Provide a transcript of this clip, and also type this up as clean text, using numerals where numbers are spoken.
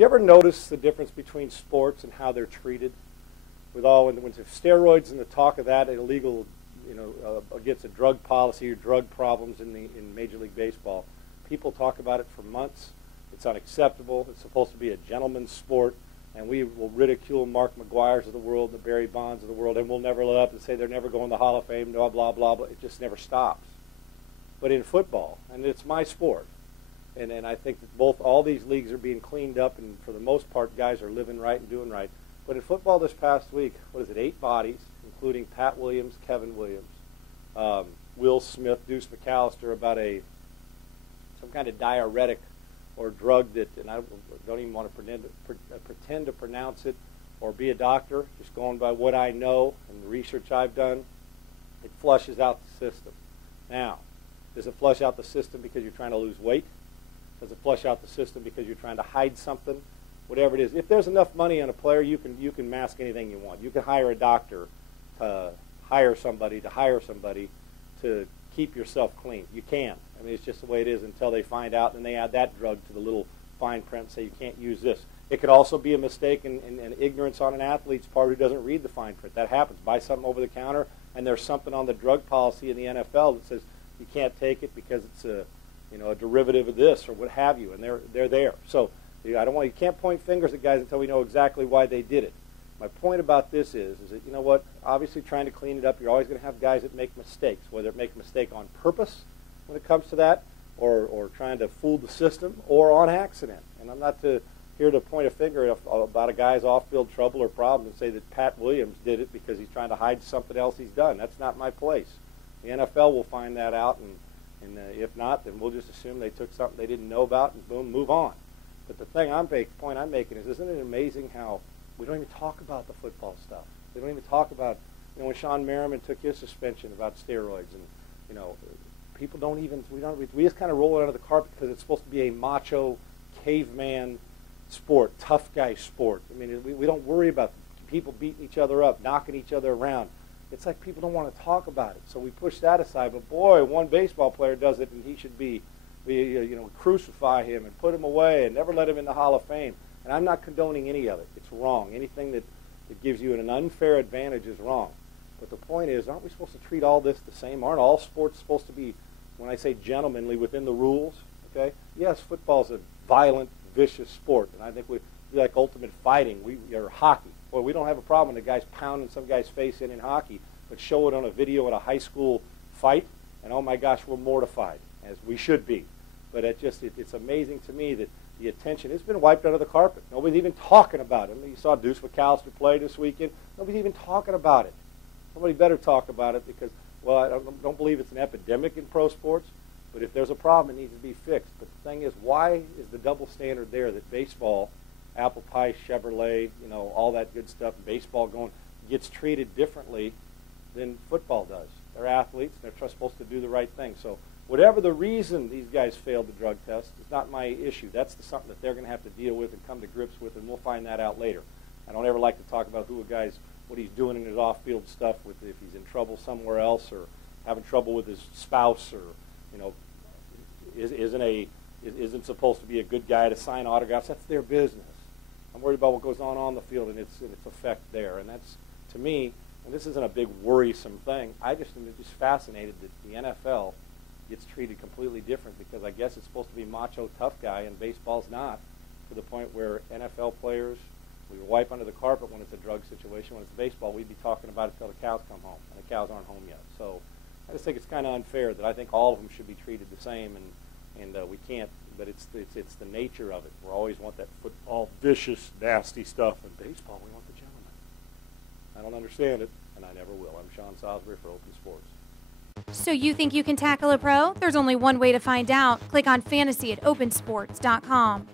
you ever notice the difference between sports and how they're treated? With all when steroids and the talk of that illegal, against a drug policy or drug problems in Major League Baseball, people talk about it for months. It's unacceptable. It's supposed to be a gentleman's sport, and we will ridicule Mark McGuire's of the world, the Barry Bonds of the world, and we'll never let up and say they're never going to the Hall of Fame, blah, blah, blah, blah. It just never stops. But in football, and it's my sport, and I think that all these leagues are being cleaned up, and for the most part, guys are living right and doing right. But in football this past week, 8 bodies, including Pat Williams, Kevin Williams, Will Smith, Deuce McAllister, about some kind of diuretic or drug that, and I don't even want to pretend to pronounce it or be a doctor, just going by what I know and the research I've done, it flushes out the system. Now, does it flush out the system because you're trying to lose weight? Does it flush out the system because you're trying to hide something? Whatever it is. If there's enough money on a player, you can mask anything you want. You can hire a doctor to hire somebody to keep yourself clean. You can. I mean, it's just the way it is until they find out, and they add that drug to the little fine print and say you can't use this. It could also be a mistake and ignorance on an athlete's part who doesn't read the fine print. That happens. Buy something over the counter, and there's something on the drug policy in the NFL that says you can't take it because it's a derivative of this or what have you, and they're there. So you can't point fingers at guys until we know exactly why they did it. My point about this is that, you know what, obviously trying to clean it up, you're always going to have guys that make mistakes, whether it make a mistake on purpose when it comes to that, or trying to fool the system, or on accident. And I'm not here to point a finger about a guy's off-field trouble or problem and say that Pat Williams did it because he's trying to hide something else he's done. That's not my place. The NFL will find that out, and if not, then we'll just assume they took something they didn't know about and boom, move on. But the point I'm making is, isn't it amazing how we don't even talk about the football stuff? We don't even talk about, when Sean Merriman took his suspension about steroids, and people don't even, we just kind of roll it under the carpet because it's supposed to be a macho caveman sport, tough guy sport. I mean, we don't worry about people beating each other up, knocking each other around. It's like people don't want to talk about it, so we push that aside. But boy, one baseball player does it, and he should be crucify him and put him away and never let him in the Hall of Fame. And I'm not condoning any of it. It's wrong. Anything that gives you an unfair advantage is wrong. But the point is, aren't we supposed to treat all this the same? Aren't all sports supposed to be, when I say gentlemanly, within the rules? Okay? Yes, football's a violent, vicious sport, and I think we like ultimate fighting. Or hockey. Well, we don't have a problem when the guy's pounding some guy's face in hockey, but show it on a video at a high school fight, and oh my gosh, we're mortified, as we should be. But it's amazing to me that the attention has been wiped under the carpet. Nobody's even talking about it. I mean, you saw Deuce McAllister play this weekend. Nobody's even talking about it. Somebody better talk about it because, well, I don't believe it's an epidemic in pro sports, but if there's a problem, it needs to be fixed. But the thing is, why is the double standard there that baseball, apple pie, Chevrolet, all that good stuff, baseball gets treated differently than football does? They're athletes, and they're supposed to do the right thing. So whatever the reason these guys failed the drug test is not my issue. That's something that they're going to have to deal with and come to grips with, and we'll find that out later. I don't ever like to talk about what he's doing in his off-field stuff, if he's in trouble somewhere else or having trouble with his spouse, or isn't supposed to be a good guy to sign autographs. That's their business. I'm worried about what goes on the field and its effect there, and that's, to me, and this isn't a big worrisome thing. I'm just fascinated that the NFL gets treated completely different because I guess it's supposed to be macho tough guy, and baseball's not, to the point where NFL players, we wipe under the carpet when it's a drug situation. When it's baseball, we'd be talking about it until the cows come home, and the cows aren't home yet. So I just think it's kind of unfair that I think all of them should be treated the same, and we can't. But it's the nature of it. We always want that football, vicious, nasty stuff. In baseball, we want the gentleman. I don't understand it, and I never will. I'm Sean Salisbury for Open Sports. So you think you can tackle a pro? There's only one way to find out. Click on fantasy at opensports.com.